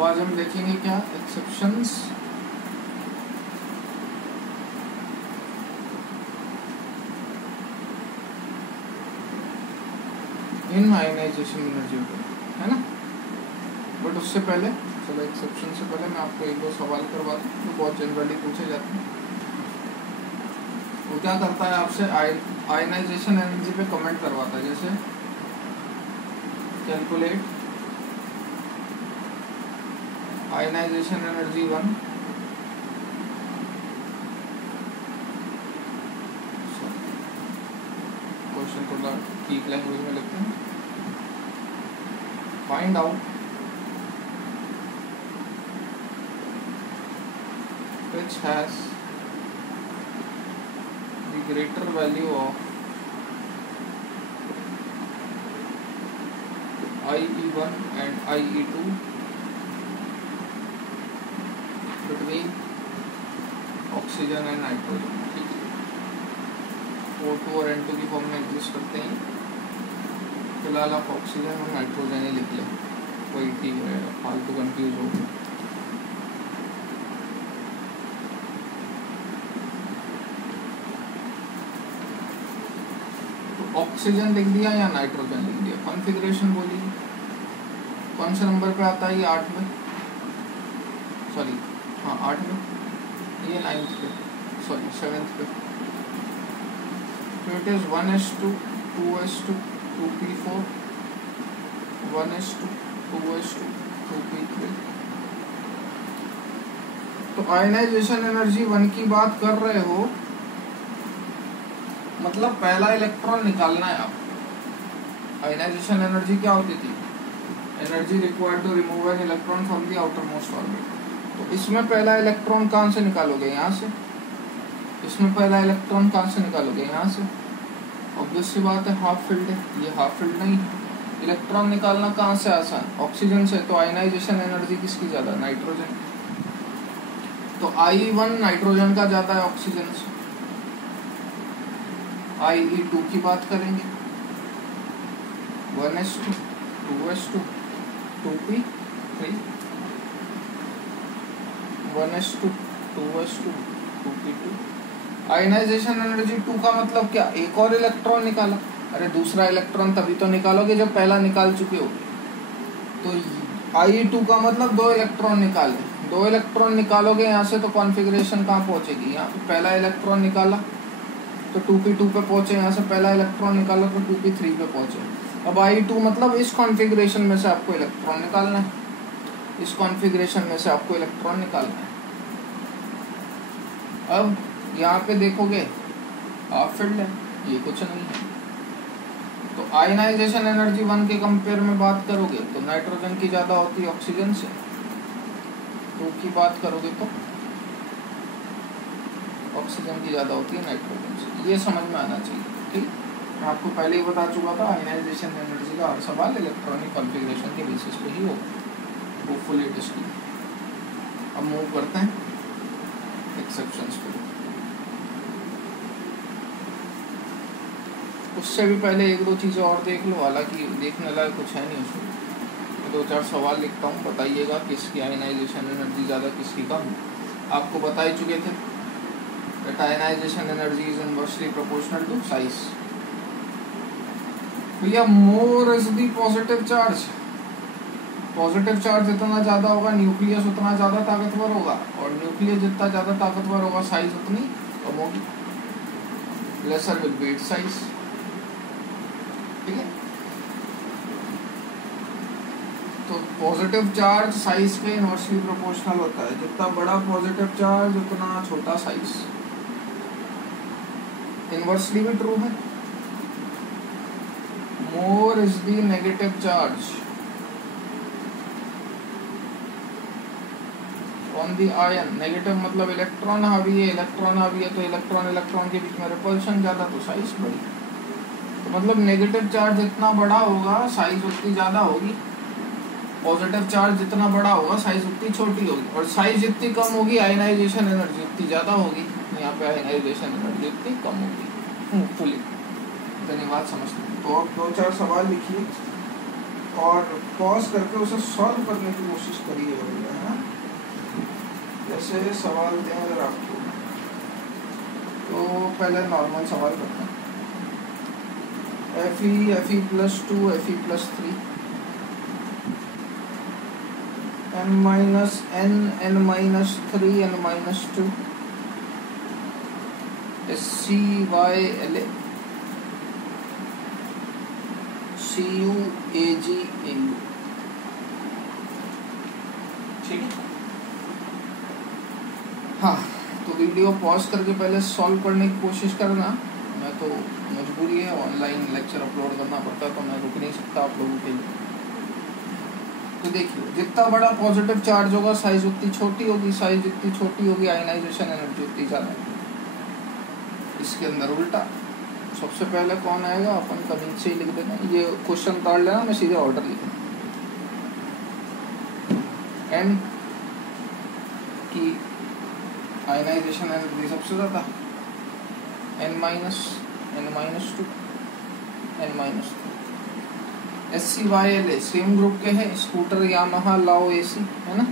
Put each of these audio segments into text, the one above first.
तो आज हम देखेंगे क्या एक्सेप्शंस इन आयनाइजेशन एनर्जी है ना। बट उससे पहले चलो एक्सेप्शन से पहले मैं आपको एक दो सवाल करवा दूँ जो बहुत जनरली पूछे जाते हैं। वो क्या करता है आपसे आयनाइजेशन एनर्जी पे कमेंट करवाता है, जैसे कैलकुलेट आयनाइजेशन एनर्जी 1 क्वेश्चन थोड़ा ठीक लैंग्वेज में लिखते हैं। Find out which has the greater value of IE1 and IE2 between oxygen and nitrogen. ठीक है, O2 और N2 की फॉर्म में एग्जिस्ट करते हैं। फिलहाल आप ऑक्सीजन और नाइट्रोजन ही लिख लें, वही ठीक रहेगा, फालतू कंफ्यूज हो गया। ऑक्सीजन लिख दिया या नाइट्रोजन लिख दिया, कॉन्फ़िगरेशन बोलिए कौन से नंबर पे आता है ये 8 में, सॉरी हाँ 8 में, ये 9th पे, सॉरी 7th पे। तो it is 1s2 2s2 2p4 1s2 2s2 2p3। तो आयनाइजेशन एनर्जी 1 की बात कर रहे हो, मतलब पहला इलेक्ट्रॉन निकालना है आप। आयनाइजेशन एनर्जी क्या होती थी, energy required to remove an electron from the outermost orbit. तो इसमें पहला इलेक्ट्रॉन कहाँ से निकालोगे, यहाँ से। इसमें पहला इलेक्ट्रॉन कहाँ से निकालोगे, यहाँ से। ऑब्वियस सी बात है, हाफ फील्ड है, ये हाफ फील्ड नहीं है। इलेक्ट्रॉन निकालना कहाँ से आसान, ऑक्सीजन से। तो आयनाइजेशन एनर्जी किसकी ज़्यादा, नाइट्रोजन। तो I1 नाइट्रोजन का ज़्यादा है ऑक्सीजन से। IE2 की बात करेंगे, 1s2 2s2 2p3 1s2 2s2 2p2। Ionization energy 2 का मतलब क्या, एक और इलेक्ट्रॉन निकाला। अरे दूसरा इलेक्ट्रॉन तभी तो निकालोगे जब पहला निकाल चुके हो। तो IE2 का मतलब 2 इलेक्ट्रॉन निकाले, 2 इलेक्ट्रॉन निकालोगे यहाँ से, तो कॉन्फ़िगरेशन कहाँ पहुँचेगी, यहाँ पे पहला इलेक्ट्रॉन निकाला तो 2p2 पे पहुंचे, यहाँ से पहला इलेक्ट्रॉन निकाला तो 2p3 पे पहुंचे। अब I2 मतलब इस कॉन्फ़िगरेशन में से आपको इलेक्ट्रॉन निकालना है, इस कॉन्फ़िगरेशन में से आपको इलेक्ट्रॉन निकालना है। अब यहाँ पे देखोगे हाफ फील्ड है, ये कुछ नहीं है। तो आयनाइजेशन एनर्जी 1 के कंपेयर में बात करोगे तो नाइट्रोजन की ज़्यादा होती है ऑक्सीजन से। 2 की बात करोगे तो ऑक्सीजन की ज़्यादा होती है नाइट्रोजन से। ये समझ में आना चाहिए। ठीक, मैं आपको पहले ही बता चुका था, आयनाइजेशन एनर्जी का हर सवाल इलेक्ट्रॉनिक कॉन्फ़िगरेशन के बेसिस पे ही होगा। Hopefully it is clear. अब मूव करते हैं एक्सेप्शंस पे। उससे भी पहले एक दो चीज़ें और देख लो, हालांकि देखने लायक कुछ है नहीं उसमें। 2-4 सवाल लिखता हूँ, बताइएगा किसकी आयनाइजेशन एनर्जी ज़्यादा किसकी कम। आपको बता ही चुके थे that ionization energy is inversely proportional to size। भैया more is the positive charge। Positive charge जितना ज़्यादा होगा न्यूक्लियस उतना ज़्यादा ताकतवर होगा, और न्यूक्लियस जितना ज़्यादा ताकतवर होगा साइज उतनी कम होगी। Laser will be it's size. ठीक है, तो पॉजिटिव चार्ज साइज के इनवर्सली प्रोपोर्शनल होता है। जितना बड़ा पॉजिटिव चार्ज उतना छोटा साइज। इनवर्सली भी ट्रू है। More is the negative charge on the ion. Negative मतलब इलेक्ट्रॉन हावी है, इलेक्ट्रॉन हावी है तो इलेक्ट्रॉन इलेक्ट्रॉन के बीच में रिपल्शन ज़्यादा, तो साइज बड़ी। तो मतलब नेगेटिव चार्ज जितना बड़ा होगा साइज उतनी ज़्यादा होगी, पॉजिटिव चार्ज जितना बड़ा होगा साइज उतनी छोटी होगी, और साइज जितनी कम होगी आयनाइजेशन एनर्जी उतनी ज़्यादा होगी। यहाँ पे आयनाइजेशन एनर्जी उतनी कम होगी। फुली धन्यवाद, समझते हैं। तो आप 2-4 सवाल लिखिए और पॉज करके उसे सॉल्व करने की कोशिश करिए भैया, है ना। जैसे सवाल दें अगर आपको, तो पहले नॉर्मल सवाल करते हैं। Fe plus 2 Fe plus 3 n minus n n minus 3 n minus 2 SCYLA CUAGAU, ठीक है। हाँ, तो वीडियो पॉज करके पहले सॉल्व करने की कोशिश करना। मैं तो मजबूरी है, ऑनलाइन लेक्चर अपलोड करना पड़ता है, तो मैं रुक नहीं सकता आप लोगों के लिए। तो देखिए, जितना बड़ा पॉजिटिव चार्ज होगा साइज उतनी छोटी होगी, साइज जितनी छोटी होगी आयनाइजेशन एनर्जी उतनी ज़्यादा होगी। इसके अंदर उल्टा, सबसे पहले कौन आएगा अपन का नीचे ही लिख देना। ये क्वेश्चन काट लेना, मैं सीधे ऑर्डर लिखूँ। एन की आयनाइजेशन एनर्जी सबसे ज़्यादा, n minus 2 n minus 3 SCYLA same group के हैं, स्कूटर यामाहा लाओ एसी, है ना।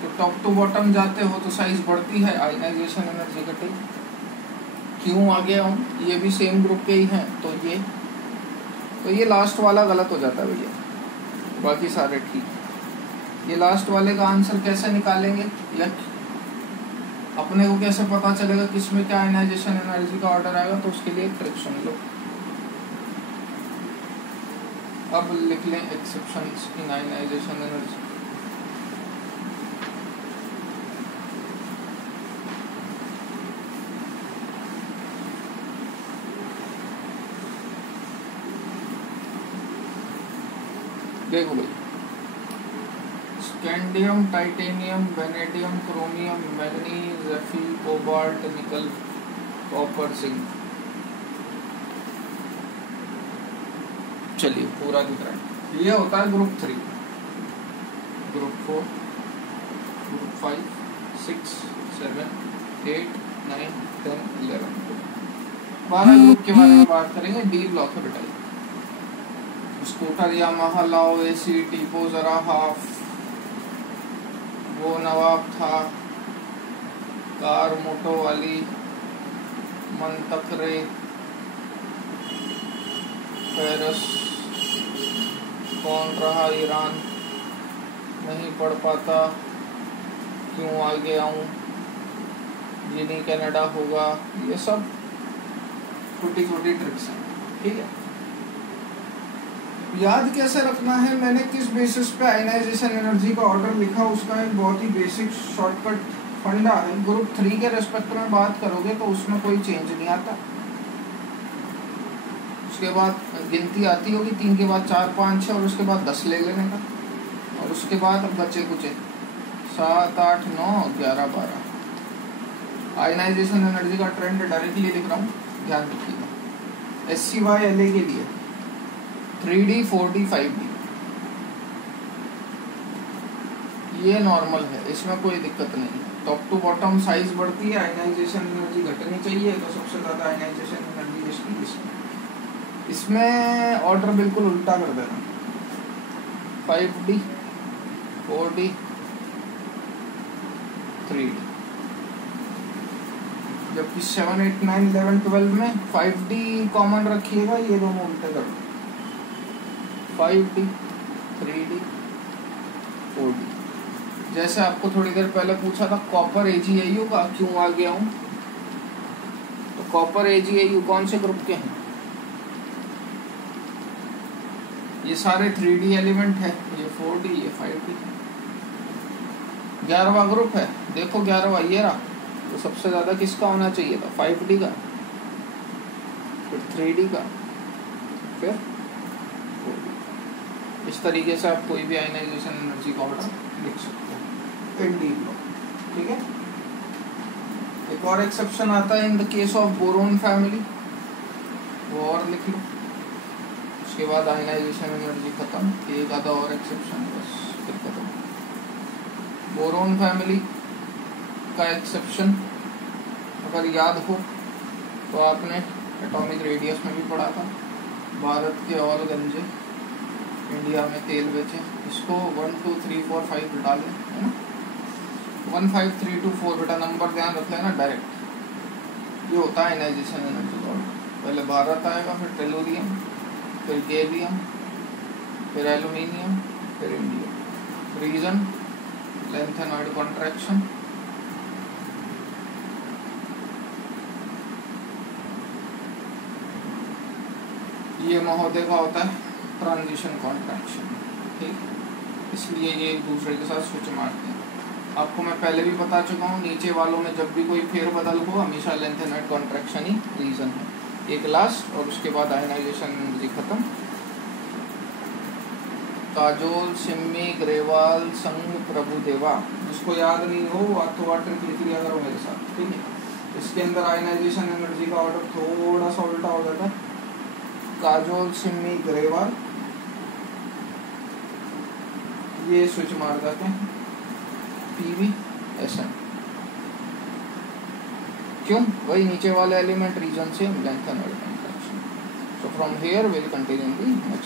तो टॉप टू बॉटम जाते हो तो साइज बढ़ती है, आयनाइजेशन एनर्जी घटेगी। क्यों आगे आऊँ, ये भी सेम ग्रुप के ही हैं, तो ये लास्ट वाला गलत हो जाता है भैया, बाकी सारे ठीक। ये लास्ट वाले का आंसर कैसे निकालेंगे, या अपने को कैसे पता चलेगा किसमें क्या आयनाइजेशन एनर्जी का ऑर्डर आएगा, तो उसके लिए ट्रिक सुन लो। अब लिख लें एक्सेप्शंस इन आयनाइजेशन एनर्जी। देखो भाई, scandium, titanium, vanadium, chromium, manganese, Fe, cobalt, nickel, copper, zinc. चलिए पूरा दिख रहा है। ये होता है ग्रुप 3, ग्रुप 4, ग्रुप 5, 6, 7, 8, 9, 10, 11, 12 ग्रुप के बारे में बात करेंगे। डी ब्लॉक है बेटा। स्कूटर यामाहा लाओ एसी, टीपो जरा हाफ, वो नवाब था, कार मोटो वाली, मंतकरे, पेरिस, कौन रहा ईरान, नहीं पढ़ पाता, क्यों आगे आऊँ, जिनी कनाडा होगा। ये सब छोटी छोटी ट्रिक्स हैं, ठीक है। याद कैसे रखना है, मैंने किस बेसिस पे आयनाइजेशन एनर्जी का ऑर्डर लिखा, उसका एक बहुत ही बेसिक शॉर्टकट फंडा है। ग्रुप 3 के रेस्पेक्ट में बात करोगे तो उसमें कोई चेंज नहीं आता। उसके बाद गिनती आती होगी 3 के बाद 4, 5, 6 और उसके बाद 10 ले लेने का, और उसके बाद बचे कुछ 7, 8, 9, 11, 12। आयनाइजेशन एनर्जी का ट्रेंड डायरेक्टली लिख रहा हूँ, ध्यान रखिएगा। SCYLA के लिए 3D, 4D, 5D ये नॉर्मल है, इसमें कोई दिक्कत नहीं। टॉप टू बॉटम साइज बढ़ती है, आयनाइजेशन एनर्जी घटनी चाहिए, तो सबसे ज़्यादा आयनाइजेशन एनर्जी इसमें ऑर्डर बिल्कुल उल्टा कर देना। 5D, 4D, 3D, जबकि 7, 8, 9, 11, 12 में 5D कॉमन रखिएगा, ये दोनों उल्टे कर दो। 5D, 3D, 4D। जैसे आपको थोड़ी देर पहले पूछा था कॉपर AgAu का क्यों आ गया हूँ, तो कॉपर AgAu कौन से ग्रुप के हैं, ये सारे 3D एलिमेंट है, ये 4D, ये 5D। 11वां ग्रुप है, देखो 11वां ये रहा, तो सबसे ज़्यादा किसका होना चाहिए था, 5D का, फिर 3D का, फिर 4D। इस तरीके से आप कोई भी आयनाइजेशन एनर्जी का ऑर्डर लिख सकते हो इन डी ब्लॉक, ठीक है। एक और एक्सेप्शन आता है in the case of boron family, वो और लिख लो, उसके बाद आयनाइजेशन एनर्जी खत्म। एक आधा और एक्सेप्शन बस, फिर खत्म। बोरोन फैमिली का एक्सेप्शन अगर याद हो तो आपने एटॉमिक रेडियस में भी पढ़ा था, भारत के ऑल गंजे इंडिया में तेल बेचे, इसको 1 2 3 4 5 डालें, है ना। 1 5 3 2 4 बेटा नंबर ध्यान रख लेना डायरेक्ट। ये होता है आयनाइजेशन एनर्जी का ऑर्डर। पहले भारत आएगा, फिर टेलुरियम, फिर गैलियम, फिर एल्यूमिनियम, फिर इंडियम। Reason lanthanoid contraction. ये महोदय का होता है ट्रांजिशन कॉन्ट्रैक्शन, ठीक, इसलिए ये एक दूसरे के साथ स्विच मारते हैं। आपको मैं पहले भी बता चुका हूँ, नीचे वालों में जब भी कोई फेरबदल हो हमेशा लेंथेनॉइड कॉन्ट्रैक्शन ही रीजन है। एक लास्ट और उसके बाद आयनाइजेशन एनर्जी खत्म। काजोल, सिम्मी, ग्रेवाल, संग, प्रभुदेवा, जिसको याद नहीं हो वो अथवा ट्रिक लिख लिया करो मेरे साथ, ठीक है। इसके अंदर आयनाइजेशन एनर्जी का ऑर्डर थोड़ा सा उल्टा हो जाता है। काजोल, सिम्मी, ग्रेवाल ये स्विच मार जाते हैं पीवी एसएन। क्यों? वही नीचे वाले एलिमेंट रीजन से lanthanoid contraction. So from here will continue the next